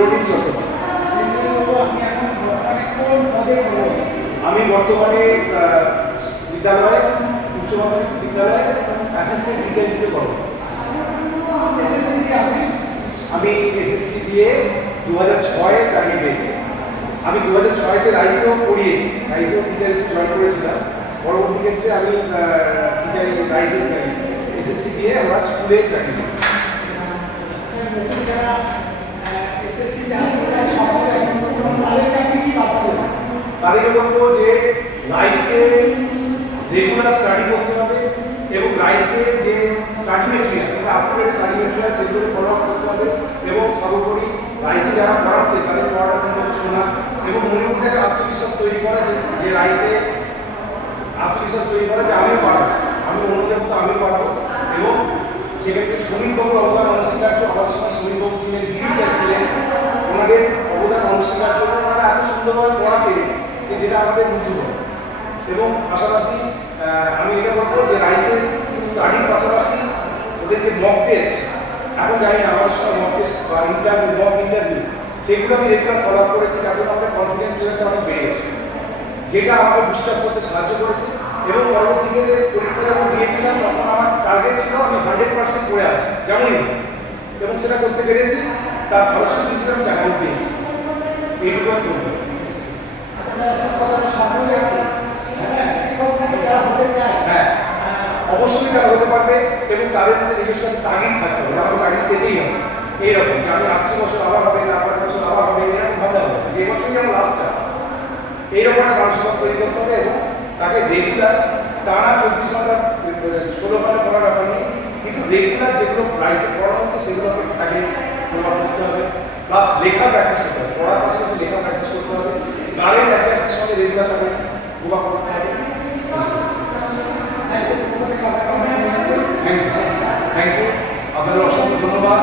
প্রদীপ চট্টোপাধ্যায়। আমি বর্তমানে বিদ্যালয়ে, উচ্চ মাধ্যমিক বিদ্যালয়ে অ্যাসিস্ট্যান্ট টিচার হিসেবে কর্ম। আমি এসএসসি দিয়ে 2006-এ চাকরি পেয়েছি। আমি 2006-তে রাইসেও পড়িয়েছি, রাইসেও টিচার হিসেবে জয়েন করেছিলাম। পরবর্তী ক্ষেত্রে আমি টিচার রাইসে এসএসসি দিয়ে আমরা স্কুলে চাকরি করি। তাদেরকে বলবো যে রাইসে রেগুলার স্টাডি করতে হবে এবং রাইসে যে স্টাডি মেটেরিয়াল, সেটা up to date study material, সেগুলো ফলো আপ করতে হবে এবং সর্বোপরি রাইসে যারা পড়াচ্ছে তাদের পড়াটা ঠিকমতো শোনা এবং মনের মধ্যে একটা আত্মবিশ্বাস তৈরি করা, যে রাইসে আত্মবিশ্বাস তৈরি করা যে আমিও পারবো, আমি অন্যদের মতো আমিও পারবো। এবং সেক্ষেত্রে সমীরবাবুর অবদান অনস্বীকার্য। আমাদের সময় সমীরবাবু ছিলেন, বিডি স্যার ছিলেন, ওনাদের অবদান অনস্বীকার্য। ওনারা এত সুন্দরভাবে পড়াতে যে যেটা আমাদের মুগ্ধ করে। এবং পাশাপাশি আমি এটা বলবো যে রাইসের স্টাডির পাশাপাশি ওদের যে মক টেস্ট, এখন জানি না আমাদের সময় মক টেস্ট বা মক ইন্টারভিউ, সেগুলো আমি রেগুলার ফলো আপ করেছি, যাতে আমাদের কনফিডেন্স লেভেলটা অনেক বেড়ে গেছে, যেটা আমাকে বুস্ট আপ করতে সাহায্য করেছে। এবং পরবর্তীতে পরীক্ষা যখন দিয়েছিলাম তখন আমার টার্গেট ছিল আমি 100% করে আসবো যেমনই, এবং সেটা করতে পেরেছি। তার ফলশ্রুতি হিসেবে আমি চাকরি পেয়েছি। এইটুকু আমি বলবো। হ্যাঁ, অবশ্যই তারা হতে পারবে এবং তাদের মধ্যে নিজস্ব তাগিদ থাকতে হবে, আমার চাকরি পেতেই হবে। এইরকম যে আমি 80 বছর আবার হবে, তারপর বছর আবার হবে, এরকম ভাবতে হবে যে বছরই আমার লাস্ট চান্স। এইরকম একটা মানসিকতা তৈরি করতে হবে এবং তাকে রেগুলার টানা 24 ঘন্টা 16 ঘন্টা পড়ার ব্যাপার নেই, কিন্তু রেগুলার যেগুলো রাইসে পড়ানো হচ্ছে সেগুলোকে তাকে প্রভাব করতে হবে। প্লাস লেখা প্র্যাকটিস করতে হবে, পড়ার পাশাপাশি লেখা প্র্যাকটিস করতে হবে। কারেন্ট অ্যাফেয়ার্সের সঙ্গে রেগুলার তাকে প্রভাব করতে হবে। থ্যাংক ইউ, আপনাদের অসংখ্য ধন্যবাদ।